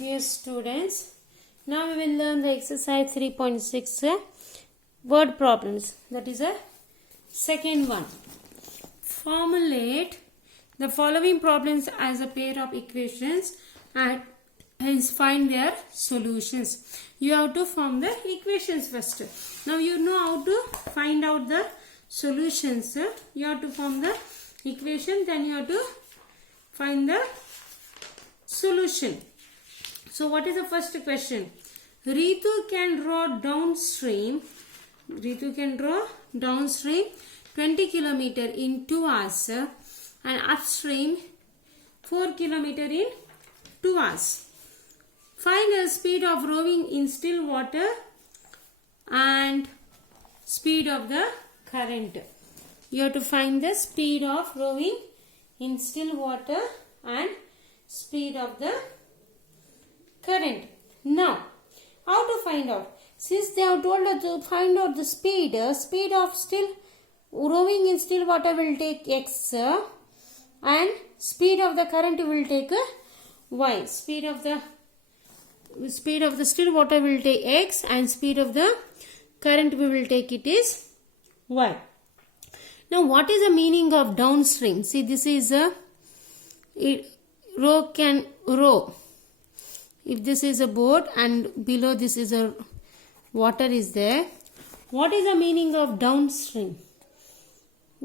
Dear students, now we will learn the exercise 3.6 word problems. That is a second one. Formulate the following problems as a pair of equations and hence find their solutions. You have to form the equations first. Now you know how to find out the solutions. You have to form the equation, then you have to find the solution. So what is the first question? Ritu can draw downstream 20 kilometer in 2 hours and upstream 4 kilometer in 2 hours. Find the speed of rowing in still water and speed of the current. You have to find the speed of rowing in still water and speed of the current. Now, how to find out? Since they have told us to find out the speed of still rowing in still water will take x and speed of the current will take y. Speed of the still water will take x and speed of the current we will take it is y. Now, what is the meaning of downstream? See, this is a row can row. If this is a boat and below this is a water is there. What is the meaning of downstream?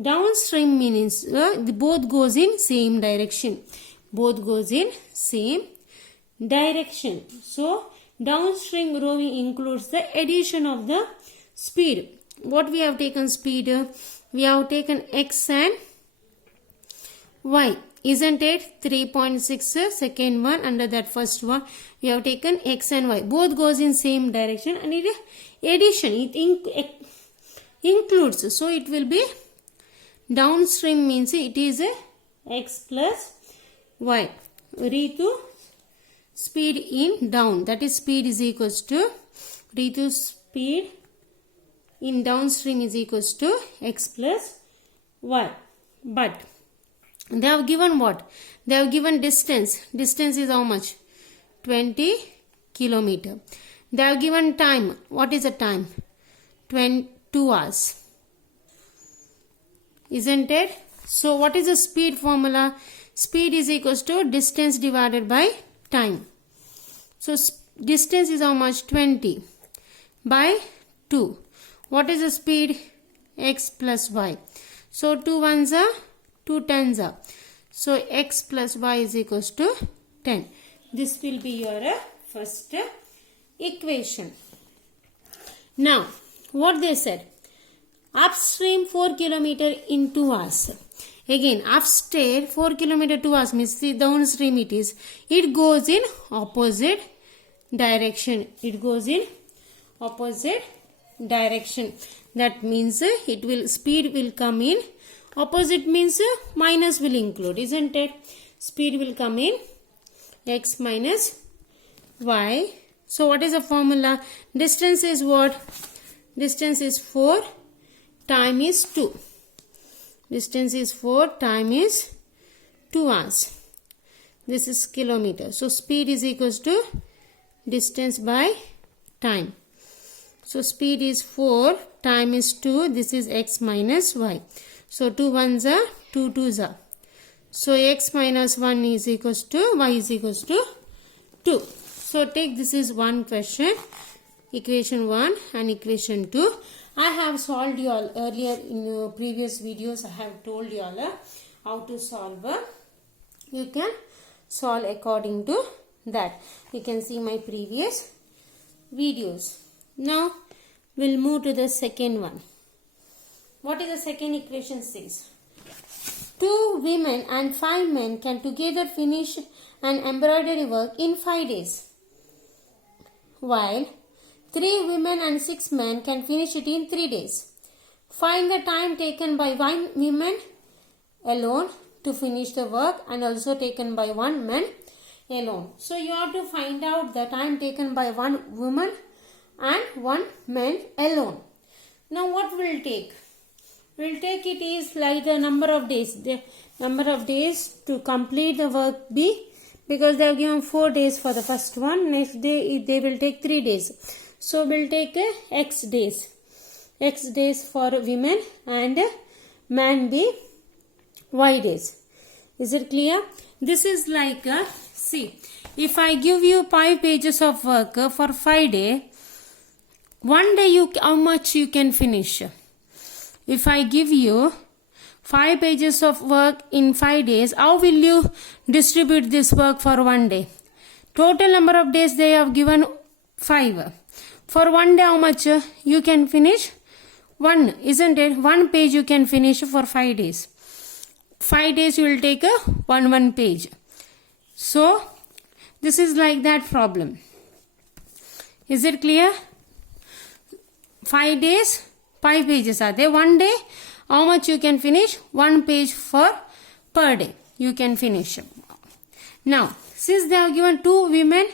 Downstream means both goes in same direction. Both goes in same direction. So, downstream rowing includes the addition of the speed. What we have taken speed? We have taken x and y. Isn't it? 3.6 second one, under that first one we have taken x and y. Both goes in same direction and it is addition. It includes. So it will be downstream means it is a x plus y. Ritu speed in down, that is speed is equals to Ritu speed in downstream is equals to x plus y. But they have given what? They have given distance. Distance is how much? 20 kilometer. They have given time. What is the time? 2 hours. Isn't it? So what is the speed formula? Speed is equals to distance divided by time. So distance is how much? 20 by 2. What is the speed? X plus y. So 2 ones are 2 tens are. So x plus y is equals to 10. This will be your first equation. Now, what they said? Upstream 4 kilometer in 2 hours. Again, upstream 4 kilometer 2 hours means the downstream it is. It goes in opposite direction. It goes in opposite direction. That means speed will come in. Opposite means minus will include, isn't it? Speed will come in x minus y. So what is the formula? Distance is what? Distance is 4, time is 2. Distance is 4, time is 2 hours. This is kilometer. So speed is equals to distance by time. So speed is 4, time is 2. This is x minus y. So 2 ones are 2 twos are. So x minus 1 is equals to y is equals to 2. So take this is one question. Equation 1 and equation 2. I have solved you all earlier in your previous videos. I have told you all how to solve. You can solve according to that. You can see my previous videos. Now we'll move to the second one. What is the second equation says? 2 women and 5 men can together finish an embroidery work in 5 days. While 3 women and 6 men can finish it in 3 days. Find the time taken by 1 woman alone to finish the work and also taken by 1 man alone. So you have to find out the time taken by 1 woman and 1 man alone. Now what will take? Will take it is like the number of days. The number of days to complete the work be because they have given 4 days for the first one. Next day they will take 3 days. So we'll take X days. X days for women and man be Y days. Is it clear? This is like, see, if I give you 5 pages of work for 5 days, one day how much you can finish? If I give you 5 pages of work in 5 days, how will you distribute this work for one day? Total number of days they have given 5. For one day how much you can finish? 1, isn't it? 1 page you can finish for 5 days. 5 days you will take a one page. So this is like that problem. Is it clear? 5 days, 5 pages are there. One day, how much you can finish? 1 page per day you can finish. Now, since they have given 2 women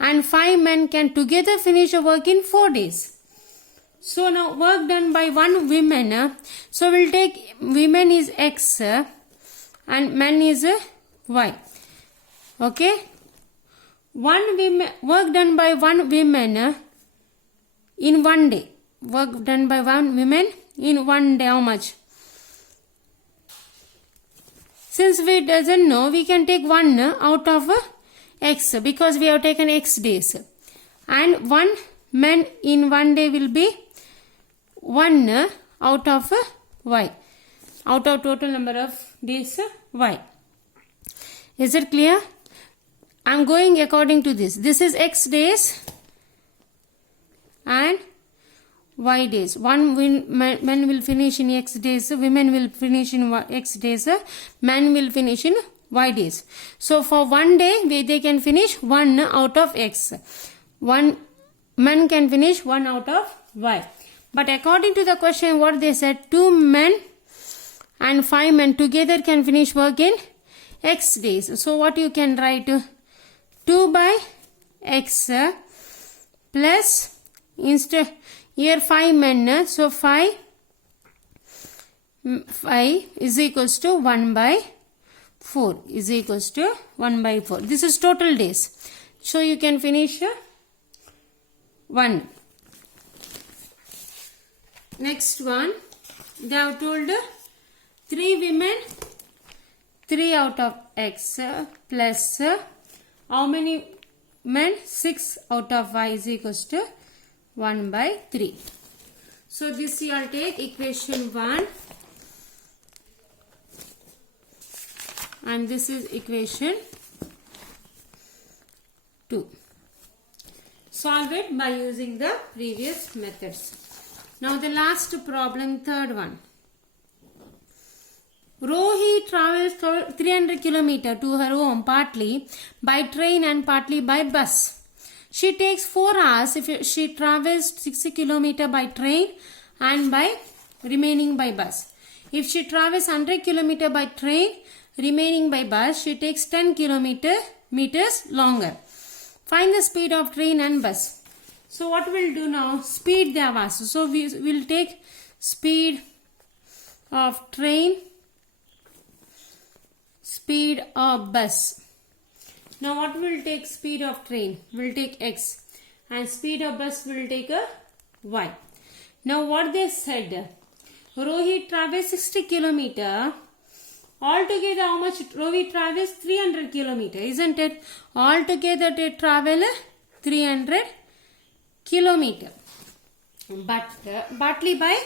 and 5 men can together finish a work in 4 days. So now work done by 1 woman. So we'll take women is X and men is Y. Okay. Work done by 1 woman in 1 day. Work done by 1 woman in 1 day, how much? Since we doesn't know, we can take 1 out of X because we have taken X days. And 1 man in 1 day will be 1 out of Y. Out of total number of days Y. Is it clear? I am going according to this. This is X days and Y days. Men will finish in X days, women will finish in X days, men will finish in Y days. So for 1 day they can finish 1 out of X. 1 man can finish 1 out of Y. But according to the question what they said, 2 men and 5 men together can finish work in X days. So what you can write? 2 by X plus, instead here 5 men, so 5 is equals to 1 by 4 is equals to 1 by 4. This is total days. So you can finish 1. Next one, they have told 3 women, 3 out of X plus how many men? 6 out of Y is equals to 1 by 3. So this you will take equation 1 and this is equation 2. Solve it by using the previous methods. Now the last problem, third one. Rohi travels 300 km to her home partly by train and partly by bus. She takes 4 hours if she travels 60 km by train and by remaining by bus. If she travels 100 km by train, remaining by bus, she takes 10 meters longer. Find the speed of train and bus. So what we'll do now? Speed they have asked. So we will take speed of train, speed of bus. Now what will take speed of train? We'll take X and speed of bus will take a Y. Now what they said? Rohit travels 60 km. Altogether how much Rohit travels? 300 km, isn't it? Altogether they travel 300 km. But partly by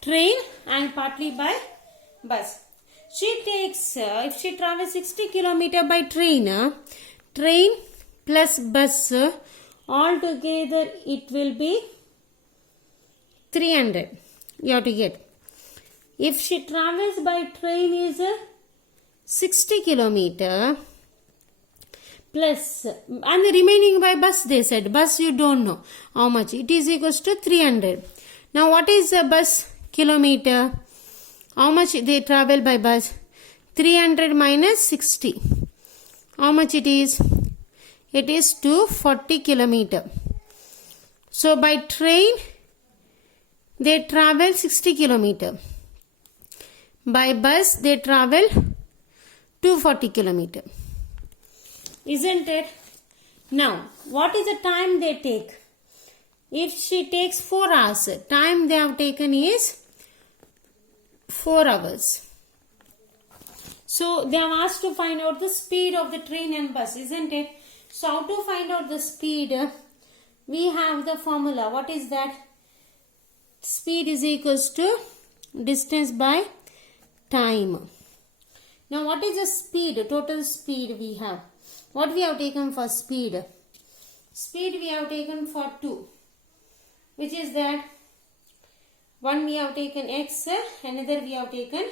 train and partly by bus. She takes, if she travels 60 km by train, train plus bus, altogether it will be 300. You have to get. If she travels by train is 60 km plus, and the remaining by bus they said. Bus you don't know how much. It is equals to 300. Now what is a bus kilometer? How much they travel by bus? 300 minus 60. How much it is? It is 240 km. So by train they travel 60 km. By bus they travel 240 km. isn't it? Now, what is the time they take? If she takes 4 hours, time they have taken is 4 hours. So, they have asked to find out the speed of the train and bus, isn't it? So, how to find out the speed? We have the formula. What is that? Speed is equals to distance by time. Now, what is the speed? Total speed we have. What we have taken for speed? Speed we have taken for 2. Which is that? One we have taken x, another we have taken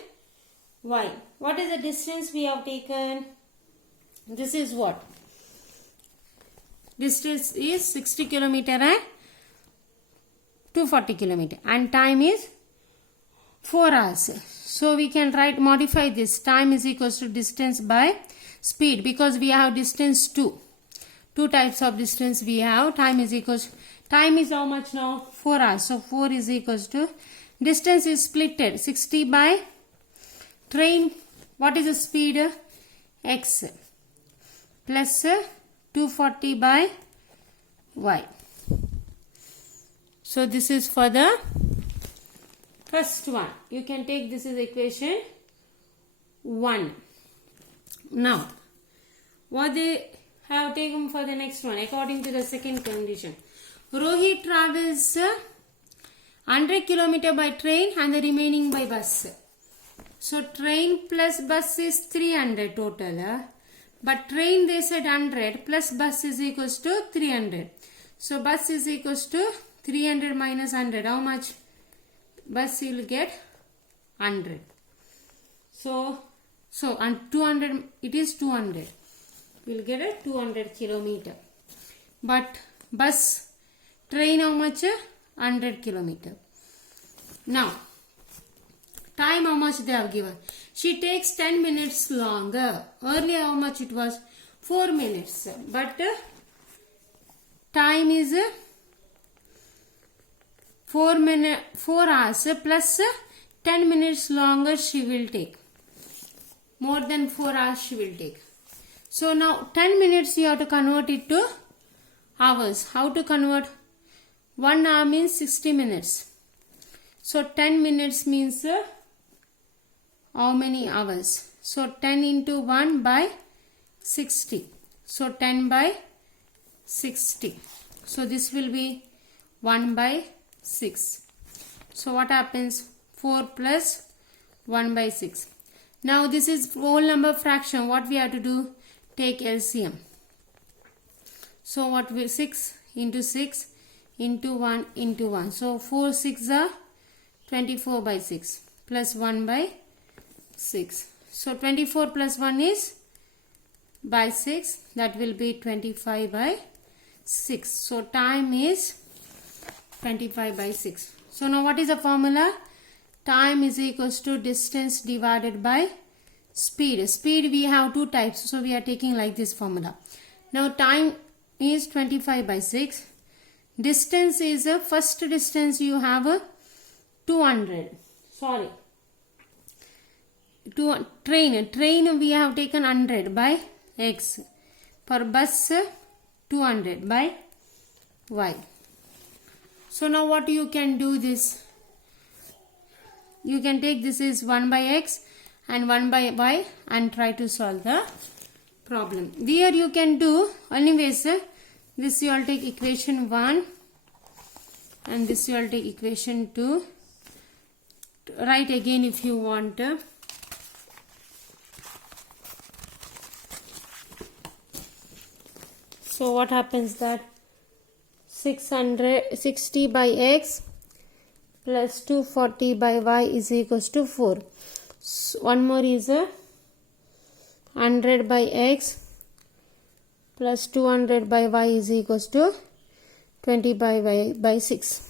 y. What is the distance we have taken? This is what? Distance is 60 km and 240 km. And time is 4 hours. So we can modify this. Time is equals to distance by speed, because we have distance 2. Two types of distance we have. Time is equals, time is how much now? 4 hours. So 4 is equals to, distance is splitted. 60 by train. What is the speed? X plus 240 by y. So this is for the first one. You can take this as equation 1. Now, what they have taken for the next one, according to the second condition. Rohit travels 100 km by train and the remaining by bus. So, train plus bus is 300 total. But train they said 100 plus bus is equals to 300. So, bus is equals to 300 minus 100. How much? Bus will get 100. So and 200, it is 200. We will get a 200 km. But bus, train how much? 100 km. Now, time how much they have given? She takes 10 minutes longer. Earlier how much it was? 4 minutes. But time is 4 hours plus 10 minutes longer she will take. More than 4 hours she will take. So now 10 minutes you have to convert it to hours. How to convert? 1 hour means 60 minutes. So 10 minutes means how many hours? So 10 into 1 by 60. So 10 by 60. So this will be 1 by 6. So what happens? 4 plus 1 by 6. Now this is whole number fraction. What we have to do? Take LCM. So what will 6 into 6 into 1 into 1. So 4 6 are 24 by 6 plus 1 by 6. So 24 plus 1 is by 6. That will be 25 by 6. So time is 25 by 6. So now what is the formula? Time is equals to distance divided by speed. Speed we have two types. So we are taking like this formula. Now time is 25 by 6. Distance is first distance you have 200. Sorry. Train we have taken 100 by x. For bus 200 by y. So now what you can do this? You can take this is 1 by x and 1 by y and try to solve the problem. There you can do, anyways, this you will take equation 1 and this you will take equation 2. Write again if you want. So what happens that 660 by x plus 240 by y is equals to 4. So one more is 100 by x plus 200 by y is equals to 20 by y by 6.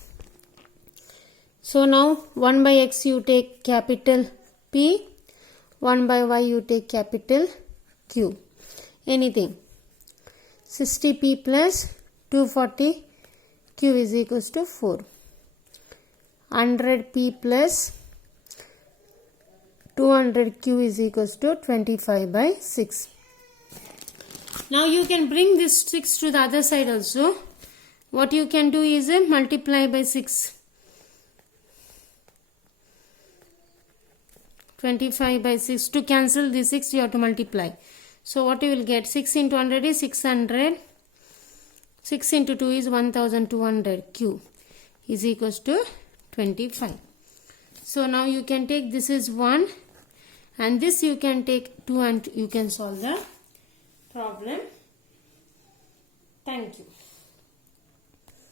So now 1 by x you take capital P, 1 by y you take capital Q. Anything. 60p plus 240 Q is equals to 4. 100p plus 200q is equals to 25 by 6. Now you can bring this 6 to the other side also. What you can do is multiply by 6. 25 by 6. To cancel the 6 you have to multiply. So what you will get, 6 into 100 is 600. 6 into 2 is 1200. Q is equals to 25. So now you can take, this is 1 and this you can take 2 and you can solve the problem. Thank you.